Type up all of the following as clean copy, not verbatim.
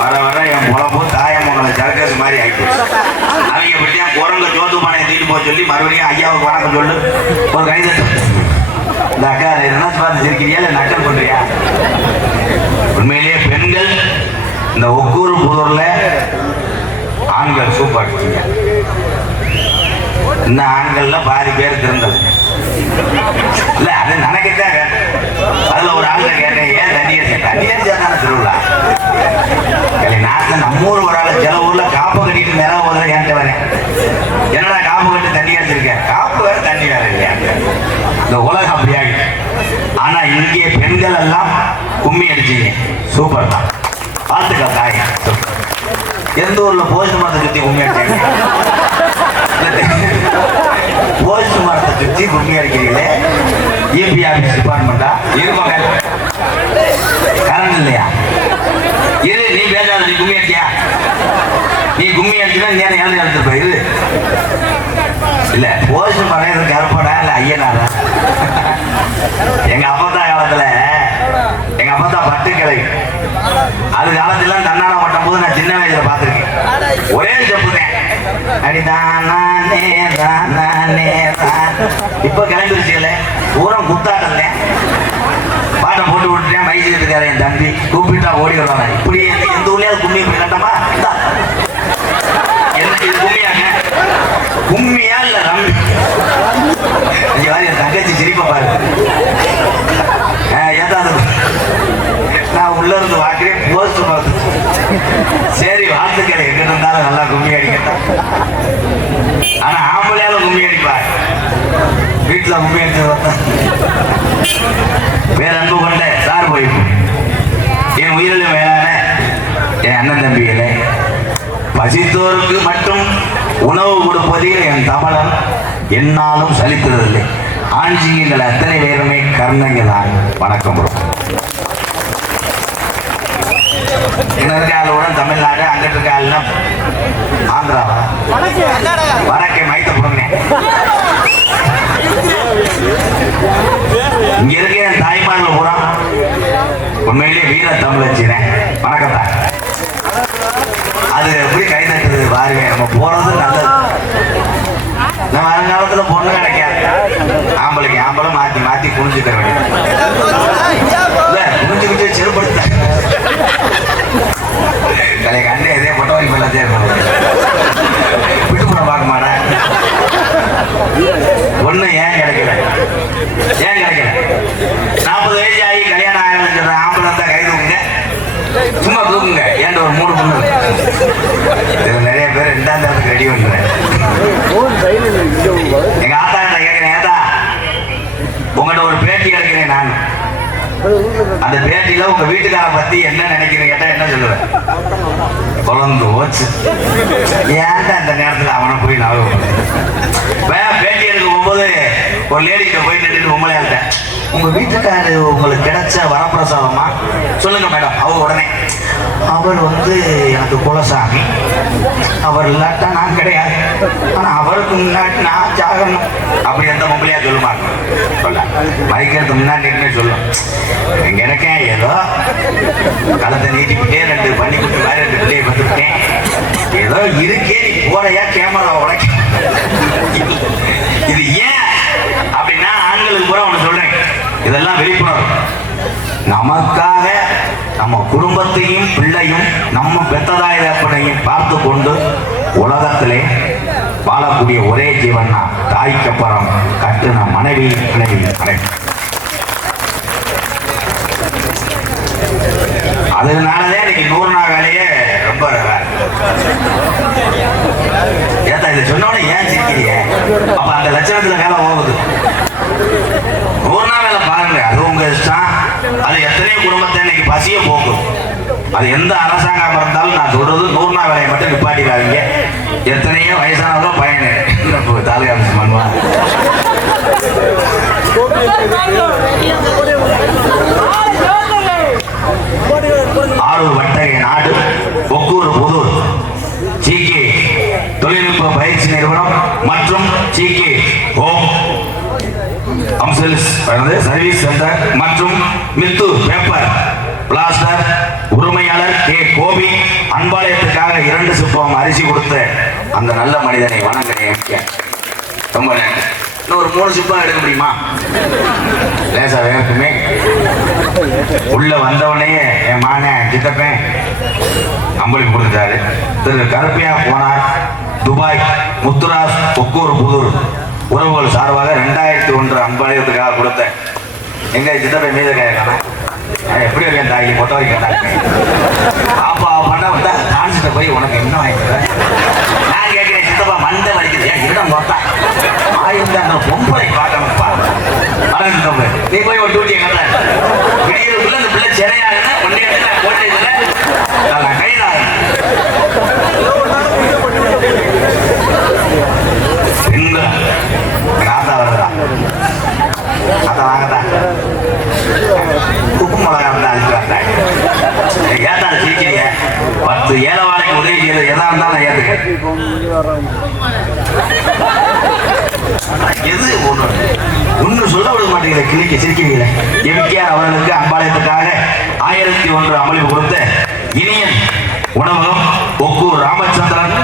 வர வர என் பொழப்பு தாயமங்கலம் சர்க்கஸ் மாதிரி ஆகிப்போச்சு. அவங்க பற்றியா குரங்க ஜோத்து பானையை தூக்கிட்டு போக சொல்லி மறுபடியும் ஐயாவுக்கு வணக்கம் சொல்லு, ஒரு கைதட்டு. இந்த அக்கா நினைச்சு பார்த்து சிரிக்கிறியா இல்லை நக்கல் பண்றியா? உண்மையிலேயே பெண்கள் இந்த ஒக்கூர் புதூர்ல ஆண்கள் சூப்பர். இந்த ஆண்கள்ல பாதி பேர் திறந்தது இல்ல, அது நினைக்கத்தான். அதுல ஒரு ஆள்ல கேட்டேன், ஏன் தண்ணி அடிச்சா தானே திருவிழா? நாட்டில் நம்ம ஊர் ஒரு ஆள் சில ஊர்ல காப்பு கட்டிட்டு மேல போதுல ஏன்ட்ட வரேன், என்னடா காப்பு கட்டி தண்ணி அடிச்சிருக்கேன், காப்பு வேற தண்ணி வேற இல்லையா? இந்த உலகம் அப்படியாகி. ஆனா இங்கே பெண்கள் எல்லாம் கும்மி அடிச்சீங்க, சூப்பர் தான், பார்த்துக்கா தாய். எந்த ஊர்ல போஸ்ட் மரத்தை சுத்தி கும்மி அடிச்சாங்க? போஸ்ட் மரத்தை சுத்தி கும்மி அடிக்கிறீங்களே, இபி ஆபீஸ் டிபார்ட்மெண்டா இருப்பாங்க, கரண்ட் இல்லையா? இரு, நீ பேசாத, நீ கும்மி அடிச்சியா? நீ கும்மி அடிச்சுன்னா நீ ஏன் எடுத்துருப்ப? இது இல்ல போஸ்ட் மரம் இது கருப்படா இல்ல ஐயனாரா? எங்க அப்பத்தா காலத்துல, எங்க அப்பத்தா பட்டு கிளை, அது காலத்துல தன்னார பட்டும் போது நான் சின்ன வயசுல பார்த்துருக்கேன். ஒரே ஸ்டெப்பு தான், அடிதானே தானே தான். இப்ப கிளம்பிருச்சுல பூரம் குத்தாட்டல, பாட்டை போட்டு விட்டுட்டேன். மைசூர் இருக்காரு என் தம்பி, கூப்பிட்டா ஓடி வருவாங்க. இப்படி எந்த ஊர்லயாவது கும்மி இப்படி கட்டமா? எனக்கு இது கும்மியாங்க, கும்மியா இல்ல ரம்மி? என் தங்கச்சி சிரிப்பா பாரு. ஏதாவது நான் உள்ள இருந்து வாக்குறேன், போஸ்ட் பார்த்து. சரி, வாழ்த்துக்களை எங்க இருந்தாலும் நல்லா கும்மி அடிக்கட்டும். ஆனா ஆம்பளையால கும்மி அடிப்பார், வீட்டுல கும்மி அடிச்சு வேற அன்பு கொண்ட சார் போயிட்டு என் உயிரில் மேலான என் அண்ணன் தம்பிகளே, பசித்தோருக்கு மட்டும் உணவு கொடுப்பதில் என் தமிழன் என்னாலும் சலித்ததில்லை. ஆஞ்சிங்கள் அத்தனை பேருமே கர்ணங்க தான். வணக்கம் ப்ரோ. என்ன இருக்க ஆளுடன் தமிழ்நாடு, அங்கிட்டு இருக்க ஆளுனா ஆந்திராவா? வடக்கே மைத்த போடுங்க. இங்க இருக்க என் தாய்மார்கள் பூரா உண்மையிலே வீர தமிழச்சினேன். வணக்கம் தான். அது எப்படி கை தட்டுது பாருங்க. நம்ம போறது நல்லது. நம்ம வருங்காலத்துல பொண்ணு கிடைக்காது, ஆம்பளைக்கு ஆம்பளை மாத்தி மாத்தி குனிஞ்சுக்க வேண்டியது. குனிஞ்சுக்கிட்டு செருப்படுத்த கலைக்கு அண்ணே இதே பொட்ட வாங்கி எல்லாத்தையும் விட்டு கூட பார்க்க மாட்டேன். ஒண்ணு ஏன் கிடைக்கல, ஏன் கிடைக்கல? 40 வயசு ஆகி கல்யாணம் ஆகணும்னு சொல்ற ஆம்பளை தான் கை தூக்குங்க, சும்மா தூக்குங்க. ஏன்ட ஒரு 3 பொண்ணு நிறைய பேர் 2ஆம் தரத்துக்கு ரெடி பண்ணுறேன். எங்க ஆத்தா கிட்ட கேட்கிறேன், ஏதா உங்கள்கிட்ட ஒரு பேட்டி எடுக்கிறேன் நான், அந்த பேட்டியில உங்க வீட்டுக்கார பத்தி என்ன நினைக்கிறீங்க கேட்டா என்ன சொல்லுவேன்? குழந்து போச்சு. ஏன்டா அந்த நேரத்தில் அவனை போய் நான் பேட்டி எடுக்க போகும்போது ஒரு லேடிகிட்ட போய் நின்றுட்டு உண்மையாள்கிட்ட, உங்க வீட்டுக்காரு உங்களுக்கு கிடைச்ச வரப்பிரசாதமா? சொல்லுங்க மேடம். அவர் உடனே, அவர் எனக்கு குலசாமி, அவர் இல்லாட்டா நான் கிடையாது, ஆனா அவருக்கு முன்னாடி நான் ஜாகணும். அப்படி எந்த பொம்பளையா சொல்லுமா? சொல்ல மதிக்கிறதுக்கு முன்னாடி சொல்லும், எங்க இருக்கேன் ஏதோ களத்தை நீட்டிக்கிட்டே 2 பண்ணிக்கிட்டு மாதிரி 2 பிள்ளையை வந்துருக்கேன், ஏதோ இருக்கே, நீ போறையா கேமரா உடைக்க. இது ஏன் அப்படின்னா ஆண்களுக்கு பூரா ஒன்று சொல்றேன், இதெல்லாம் விழிப்புணர்வு. நமக்காக நம்ம குடும்பத்தையும் பிள்ளையும் நம்ம பெத்ததாய் தகப்பனையும் பார்த்து கொண்டு உலகத்திலே வாழக்கூடிய ஒரே ஜீவன் தான் தாய்க்கு அப்புறம் கட்டுன மனைவி பிள்ளை. அதனாலதான் இன்னைக்கு 100 நாள் வேலையே ரொம்ப ஏத்தா இதை சொன்னோட ஏன் சிரிக்கிறீங்க? அப்ப அந்த லட்சணத்துல வேலை போகுது. 100 நாள் வேலை பாருங்க, அது உங்க இஷ்டம். அது எத்தனையோ குடும்பத்தை இன்னைக்கு பசிய போகும். அது எந்த அரசாங்கம் இருந்தாலும் நான் சொல்றது 100 நாள் வேலையை மட்டும் நிப்பாட்டிக்காதீங்க. எத்தனையோ வயசானவரோ பயனு தாலுகா ஆஃபீஸ் பண்ணுவாங்க. ஆரூர் வட்டகை நாடு ஒக்கூர் புதூர் ஜிகே தொழில்நுட்ப பயிற்சி நிறுவனம் மற்றும் ஜிகே ஹோம் சர்வீஸ் சென்டர் மற்றும் மித்து பேப்பர் பிளாஸ்டர் உரிமையாளர் கே கோபி அன்பாலயத்துக்காக 2 சிப்பம் அரிசி கொடுத்த அந்த நல்ல மனிதனை வணங்குறேன். ரொம்ப நன்றி. இன்னும் ஒரு 3 சிப்பம் எடுக்க முடியுமா? லேசா வேணுமே. உள்ள வந்தவனே என் மானே சித்தப்பேன் அம்பளிப்பு கொடுத்தாரு. திரு கருப்பையா போனார் துபாய் முத்துராஸ் ஒக்கூர் புதூர் உறவுகள் சார்பாக 2001 அன்பாலயத்துக்காக கொடுத்த எங்க சித்தப்பை மீது கேட்கலாம். எப்படி இருக்கேன் தாயி மொட்டை வைக்கிறேன் பாப்பா பண்ண வந்தா கான்சிட்ட போய் உனக்கு என்ன வாங்கிக்கிறேன் நான் கேட்கிறேன். சித்தப்பா மண்டை வலிக்குது ஏன் இடம் பார்த்தா ஆயிருந்த அந்த பொம்பளை பார்க்கணும்ப்பா மறந்து நீ போய் ஒரு டூட்டியை கட்ட விடியலுக்குள்ள அந்த பிள்ளை சிறையாகுது ஒன்றே கோட்டையில் கைதாகும். ஆத்தா வருதா அதை வாங்கதான் உப்பு மிளகா வந்து அழிச்சு வந்தாங்க. ஏத்தா சிரிக்கிறீங்க? 10 ஏழைவாழைக்கு உதவி செய்யறது எதா இருந்தாலும் ஏத்துக்க. எது ஒண்ணு சொல்ல விட மாட்டேங்கிற கிளிக்க சிரிக்கிறீங்களே. எம்கேஆர் அவர்களுக்கு அன்பாலயத்துக்காக 1001 அமளிப்பு கொடுத்த இனியன் உணவகம் ஒக்கூர் ராமச்சந்திரன்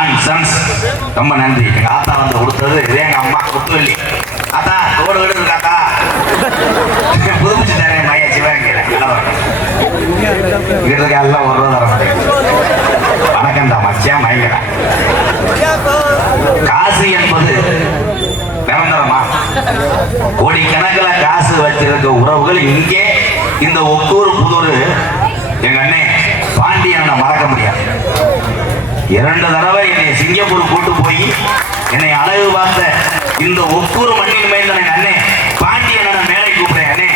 அண்ட் சன்ஸ் ரொம்ப நன்றி. எங்க ஆத்தா வந்து கொடுத்தது இதே எங்க அம்மா குத்துவல்லி. ஆத்தா தோடு வீடு இருக்காத்தா புதுப்பிச்சு தரேன் மையா சிவகங்கிறேன் வீட்டுக்கு எல்லாம் 1 ரூபா தர மாட்டேங்குது. வணக்கம்டா மச்சியா மயங்கிறேன். காசு என்பது நிரந்தரமா? கோடிக்கணக்கில் காசு வச்சிருக்க உறவுகள் இங்கே இந்த ஒக்கூர் புதூர் எங்க அண்ணே பாண்டியனை மறக்க முடியாது. 2 தடவை என்னை சிங்கப்பூர் கூட்டு போய் என்னை அழகு பார்த்த இந்த ஒக்கூர் மண்ணின் மேல் எங்க அண்ணே பாண்டியனை மேலே கூப்பிடுறேன். அண்ணே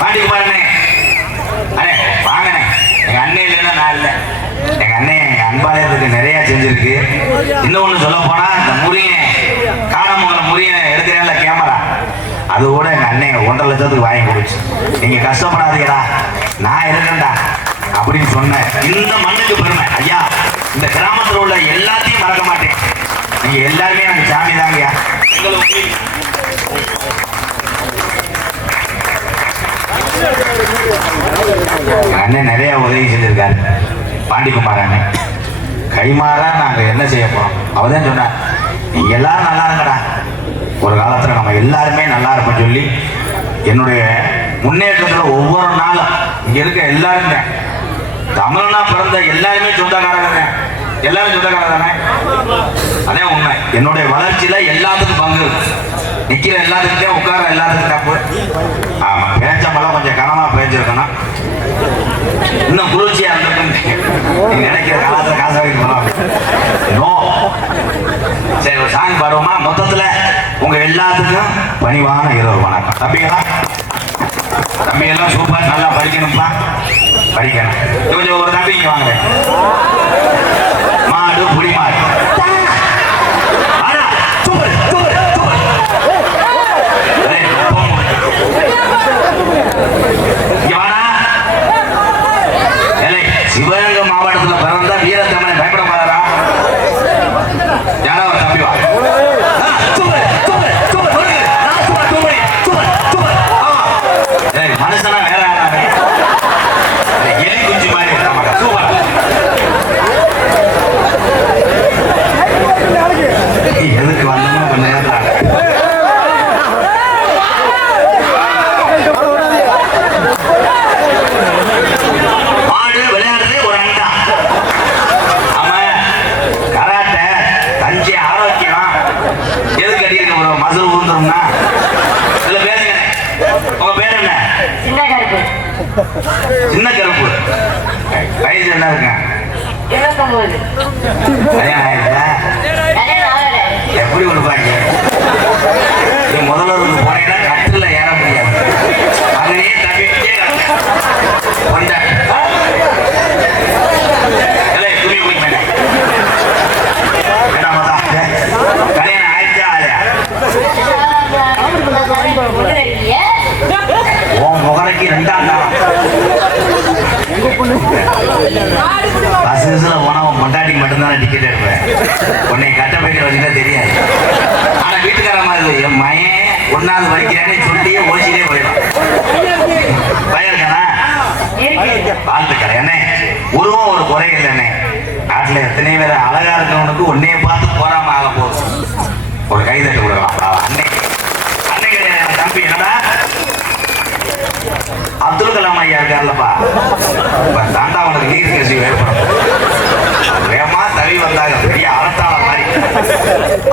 பாண்டிகுமார் அண்ணே அண்ணே வாங்கண்ணே. எங்க அண்ணே இல்லைன்னா நான் இல்லை. எங்க அண்ணே எங்க அன்பாலயத்துக்கு நிறைய செஞ்சிருக்கு. இன்னொன்னு சொல்ல போனா இந்த முறிய காணமுகிற முறிய எடுக்கிறேன்ல கேமரா அது கூட எங்க அண்ணே 1.5 லட்சத்துக்கு வாங்கி கொடுச்சு. நீங்க கஷ்டப்படாதீங்கடா நான் இருக்கேன்டா அப்படின்னு சொன்னேன். இந்த மண்ணுக்கு பெருமை ஐயா. இந்த கிராமத்தில் உள்ள எல்லாத்தையும் மறக்க மாட்டேன். நீங்க எல்லாருமே எனக்கு சாமி தாங்கய்யா. அண்ணன் நிறைய உதவி செஞ்சிருக்காரு. பாண்டிகுமார் அண்ணன் கைமாறா நாங்க என்ன செய்ய போறோம்? அவதான் சொன்னார் நீங்க எல்லாரும் நல்லா இருங்கடா, ஒரு காலத்துல நம்ம எல்லாருமே நல்லா இருப்போம் சொல்லி என்னுடைய முன்னேற்றத்துல ஒவ்வொரு நாளும் இங்க இருக்க எல்லாருமே தமிழ்னா பிறந்த எல்லாருமே சொந்தக்காரங்க. எல்லாரும் சொந்தக்காரங்க தானே? அதே உண்மை. என்னுடைய வளர்ச்சியில எல்லாத்துக்கும் பங்கு. நிக்கிற எல்லாத்துக்கிட்டே உட்கார எல்லாத்துக்கும் தப்பு. ஆமா பேச்சம்பெல்லாம் கொஞ்சம் கனமா பேஞ்சிருக்கணும். இன்னும் குளிர்ச்சியா இருந்திருக்கும். நீங்க நினைக்கிற காலத்துல காசு வாங்கி நோ. சரி ஒரு சாங் பாடுவோமா? மொத்தத்துல உங்க எல்லாத்துக்கும் பணிவான இரவு வணக்கம். தம்பி எல்லாம் சூப்பர், நல்லா படிக்கணும்ப்பா, படிக்கணும். கொஞ்சம் ஒரு தம்பி இங்க வாங்க. மாடு புலி மாடு சிவகங்கை மாவட்டத்தில் பிறந்த வீரத்தமிழன் பயப்படமாறா? யாரா ஒரு தம்பி வா. மனுஷனா வேற எலி குஞ்சு மாதிரி சூப்பர். சின்ன கருப்பு வயசு என்ன இருக்கேன் கல்யாணம் ஆயிருந்தா எப்படி கொடுப்பாங்க? நீ முதல்ல போனீங்கன்னா கட்டில ஏற முடியாது. அங்கேயே தவிட்டே துணி குடிக்க கல்யாணம் ஆயிடுச்சா ஆயா? உன் முகரைக்கு 2ஆம் நாள் பஸ்ல போனா உன் பொண்டாட்டிக்கு மட்டும்தான் டிக்கெட் எடுப்பேன். உன்னை கட்ட போய்க்கிற வச்சுதான் தெரியாது. ஆனா வீட்டுக்காரமா என் மயன் 1ஆவது படிக்கிறேன்னு சொல்லியே ஓசிலே போயிடும். பயம் இருக்கானா? வாழ்த்துக்கள். என்ன உருவம் ஒரு குறை இல்லைண்ணே. நாட்டுல எத்தனை பேர் அழகா இருக்கிறவனுக்கு உன்னைய பார்த்து போறாம ஆக போகுது. ஒரு கைதட்டு விடலாம். அன்னை கிடையாது தம்பி. என்னடா அப்துல் கலாம் ஐயா இருக்காருல்லப்பா, தாண்டா அவனுக்கு நீர் கசி ஏற்படும். வேகமா தவி வந்தாங்க பெரிய அரட்டாள மாதிரி.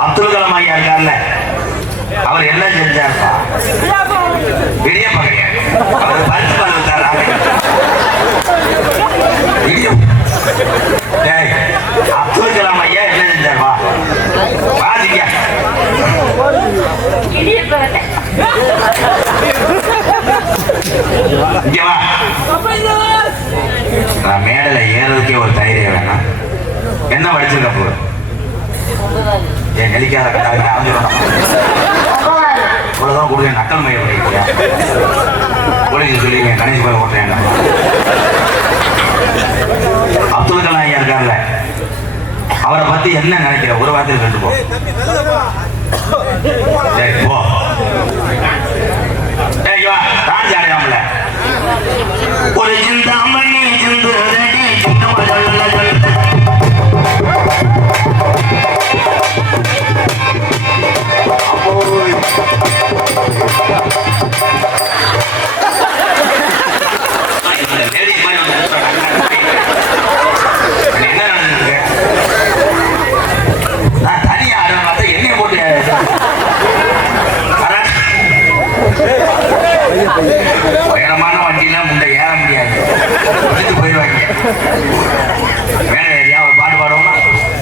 அப்துல் கலாம் ஐயா இருக்காருல்ல, அவர் என்ன செஞ்சாருப்பா? இடியப்ப கிடையாது, அவர் பருத்து பருவத்தார். அப்துல் கலாம் ஐயா என்ன செஞ்சாருப்பா? பாதிக்க நான் மேடல ஏறதுக்கே ஒரு தைரியம் வேணாம். என்ன படிச்சிருக்க போ? நெலிக்காத கட்டாங்க இவ்வளவுதான் கொடுங்க. நக்கல் மயிர் படிக்கிறியா? போலீஸ் சொல்லிங்க கணேஷ் போய் ஓட்டுறேன். அப்துல் கலாம் ஐயா இருக்கார்ல, அவரை பத்தி என்ன நினைக்கிற? ஒரு வார்த்தையில் ரெண்டு போ. போ ராஜாடாமல ஒரு சிந்தாமணி சிந்துரடி என்ன நடந்துருக்கு? நான் தனியா ஆடுறேன். என்னைய போட்டு உயரமான வண்டியில முண்டை ஏற முடியாது, போயிடுவாங்க. வேற